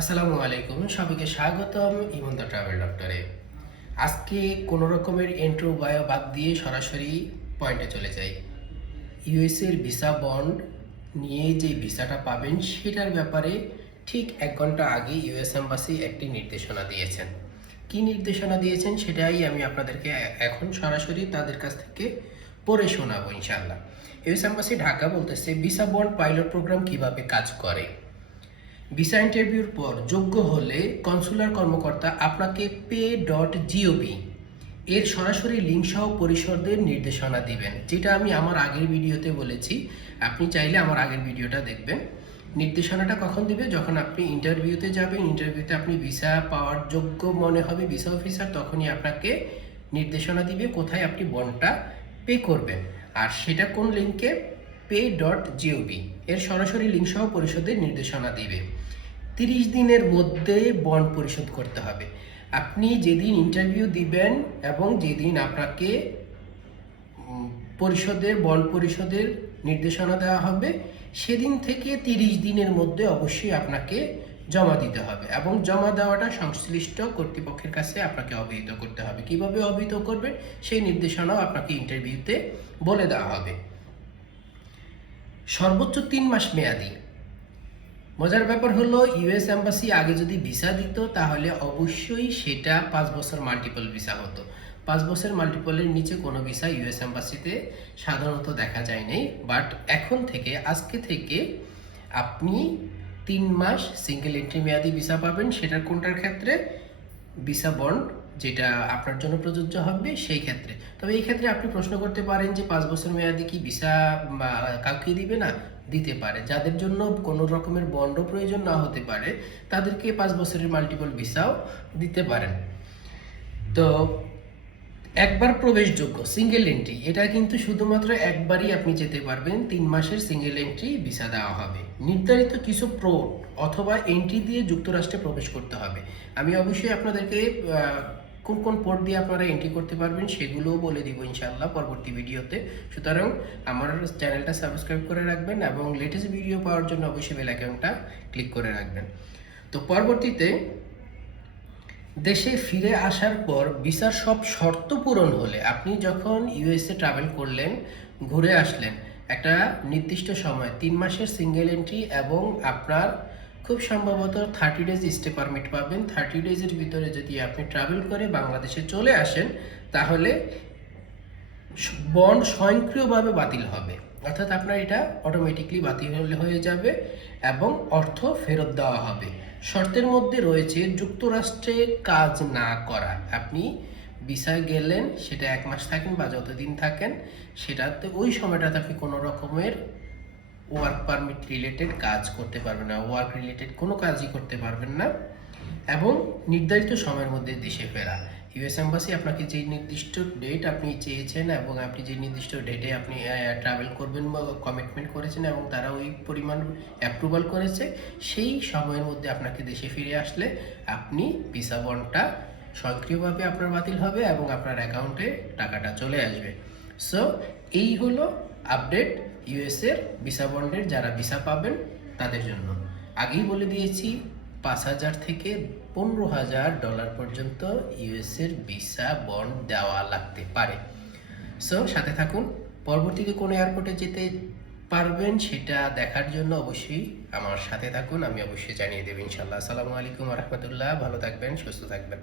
আসসালামু আলাইকুম, সবাইকে স্বাগতম ইমন দ্য ট্রাভেল ডক্টরে। আজকে কোনো রকমের ইন্ট্রো বায়ো বাদ দিয়ে সরাসরি পয়েন্টে চলে যাই। ইউএসএর ভিসা বন্ড নিয়ে যে ভিসাটা পাবেন সেটার ব্যাপারে ঠিক 1 ঘন্টা আগে ইউএস এম্বাসি একটি নির্দেশনা দিয়েছেন। কি নির্দেশনা দিয়েছেন সেটাই আমি আপনাদেরকে এখন সরাসরি তাদের কাছ থেকে পড়ে শোনাবো ইনশাআল্লাহ। ইউএস এম্বাসি ঢাকা বলতেছে ভিসা বন্ড পাইলট প্রোগ্রাম কিভাবে কাজ করে। ভিসা ইন্টারভিউর পর যোগ্য হলে কনসুলার কর্মকর্তা আপনাকে pay.gov এর সরাসরি লিঙ্ক সহ পরিশোধের নির্দেশনা দিবেন, যেটা আমি আমার আগের ভিডিওতে বলেছি। আপনি চাইলে আমার আগের ভিডিওটা দেখবেন। নির্দেশনাটা কখন দিবে? যখন আপনি ইন্টারভিউতে যাবেন, ইন্টারভিউতে আপনি ভিসা পাওয়ার যোগ্য মনে হবে ভিসা অফিসার, তখনই আপনাকে নির্দেশনা দিবে কোথায় আপনি বন্ডটা পে করবেন। আর সেটা কোন লিঙ্কে? pay.gov এর সরাসরি লিঙ্ক সহ পরিশোধের নির্দেশনা দিবে। 30 দিনের মধ্যে বন্ড পরিশোধ করতে হবে। আপনি যেদিন ইন্টারভিউ দিবেন এবং যেদিন আপনাকে বন্ড পরিশোধের নির্দেশনা দেওয়া হবে, সেদিন থেকে 30 দিনের মধ্যে অবশ্যই আপনাকে জমা দিতে হবে এবং জমা দেওয়াটা সংশ্লিষ্ট কর্তৃপক্ষের কাছে আপনাকে অবহিত করতে হবে। কিভাবে অবহিত করবেন সেই নির্দেশনাও আপনাকে ইন্টারভিউতে বলে দেওয়া হবে। সর্বোচ্চ 3 মাস মেয়াদি। মজার ব্যাপার হলো, ইউএস এম্বাসি আগে যদি ভিসা দিত তাহলে অবশ্যই সেটা 5 বছর মাল্টিপল ভিসা হতো। 5 বছর মাল্টিপলের নিচে কোনো ভিসা ইউএস এম্বাসিতে সাধারণত দেখা যায় নাই। বাট এখন থেকে, আজকে থেকে আপনি 3 মাস সিঙ্গেল এন্ট্রি মেয়াদি ভিসা পাবেন। সেটার কোনটার ক্ষেত্রে? ভিসা বন্ড যেটা আপনার জন্য প্রযোজ্য হবে সেই ক্ষেত্রে। তবে এই ক্ষেত্রে আপনি প্রশ্ন করতে পারেন যে 5 বছর মেয়াদি কি ভিসা কাউকে দিবে না? দিতে পারে। যাদের জন্য কোনো রকমের বন্ডও প্রয়োজন না হতে পারে তাদেরকে 5 বছরের মাল্টিপল ভিসাও দিতে পারেন। তো একবার প্রবেশযোগ্য সিঙ্গেল এন্ট্রি, এটা কিন্তু শুধুমাত্র একবারই আপনি যেতে পারবেন। 3 মাসের সিঙ্গেল এন্ট্রি ভিসা দেওয়া হবে। নির্ধারিত কিছু পোর্ট অথবা এন্ট্রি দিয়ে যুক্তরাষ্ট্রে প্রবেশ করতে হবে। আমি অবশ্যই আপনাদেরকে কোন কোন পোর্ট দিয়ে আপনারা এন্ট্রি করতে পারবেন সেগুলোও বলে দিব ইনশাআল্লাহ পরবর্তী ভিডিওতে। সুতরাং আমার চ্যানেলটা সাবস্ক্রাইব করে রাখবেন এবং লেটেস্ট ভিডিও পাওয়ার জন্য অবশ্যই বেল আইকনটা ক্লিক করে রাখবেন। তো পরবর্তীতে দেশে ফিরে আসার পর ভিসার সব শর্ত পূরণ হলে, আপনি যখন ইউএসএ ট্রাভেল করলেন, ঘুরে আসলেন, একটা নির্দিষ্ট সময় 3 মাসের সিঙ্গেল এন্ট্রি এবং আপনার খুব সম্ভবত 30 ডেজ স্টে পারমিট পাবেন। 30 ডেজের ভিতরে যদি আপনি ট্রাভেল করে বাংলাদেশে চলে আসেন তাহলে বন্ড স্বয়ংক্রিয়ভাবে বাতিল হবে, অর্থাৎ আপনার এটা অটোমেটিকলি বাতিল হয়ে যাবে এবং অর্থ ফেরত দেওয়া হবে। শর্তের মধ্যে রয়েছে যুক্তরাষ্ট্রে কাজ না করা। আপনি ভিসায় গেলেন, সেটা 1 মাস থাকেন বা যতদিন থাকেন, সেটাতে ওই সময়টাতে আপনি কোনো রকমের ওয়ার্ক পারমিট রিলেটেড কাজ করতে পারবেন না, ওয়ার্ক রিলেটেড কোনো কাজই করতে পারবেন না এবং নির্ধারিত সময়ের মধ্যে দেশে ফেরা। ইউএস এম্বাসি আপনাকে যে নির্দিষ্ট ডেট আপনি চেয়েছেন এবং আপনি যে নির্দিষ্ট ডেটে আপনি ট্রাভেল করবেন বা কমিটমেন্ট করেছেন এবং তারা ওই পরিমাণ অ্যাপ্রুভাল করেছে, সেই সময়ের মধ্যে আপনাকে দেশে ফিরে আসলে আপনি ভিসা বন্ডটা স্বয়ংক্রিয়ভাবে আপনার বাতিল হবে এবং আপনার অ্যাকাউন্টে টাকাটা চলে আসবে। সো এই হলো আপডেট ইউএসের ভিসা বন্ডের, যারা ভিসা পাবেন তাদের জন্য। আগেই বলে দিয়েছি 5,000 থেকে $15,000 পর্যন্ত ইউএসের ভিসা বন্ড দেওয়া লাগতে পারে। সো সাথে থাকুন। পরবর্তীতে কোন এয়ারপোর্টে যেতে পারবেন সেটা দেখার জন্য অবশ্যই আমার সাথে থাকুন, আমি অবশ্যই জানিয়ে দেব ইনশাআল্লাহ। আসসালামু আলাইকুম ওয়া রাহমাতুল্লাহ। ভালো থাকবেন, সুস্থ থাকবেন।